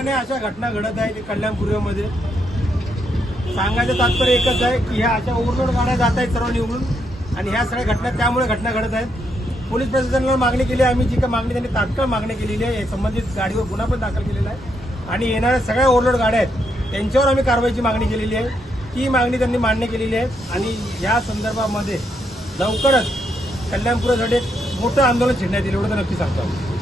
सातत्याने अशा घटना घडत आहेत कल्याणपूर्वेमध्ये. सांगायचं तात्पर्य एकच आहे की ह्या अशा ओव्हरलोड गाड्या जात आहेत सर्व निवडून, आणि ह्या सगळ्या घटना त्यामुळे घटना घडत आहेत. पोलीस प्रशासनाला मागणी केली आहे आम्ही, जी काही मागणी त्यांनी तात्काळ मागणी केलेली आहे. संबंधित गाडीवर गुन्हा पण दाखल केलेला आहे आणि येणाऱ्या सगळ्या ओव्हरलोड गाड्या आहेत त्यांच्यावर आम्ही कारवाईची मागणी केलेली आहे. ती मागणी त्यांनी मान्य केलेली आहे आणि या संदर्भामध्ये लवकरच कल्याणपूरसाठी एक मोठं आंदोलन छेडण्यात येईल एवढं तर नक्की सांगतो.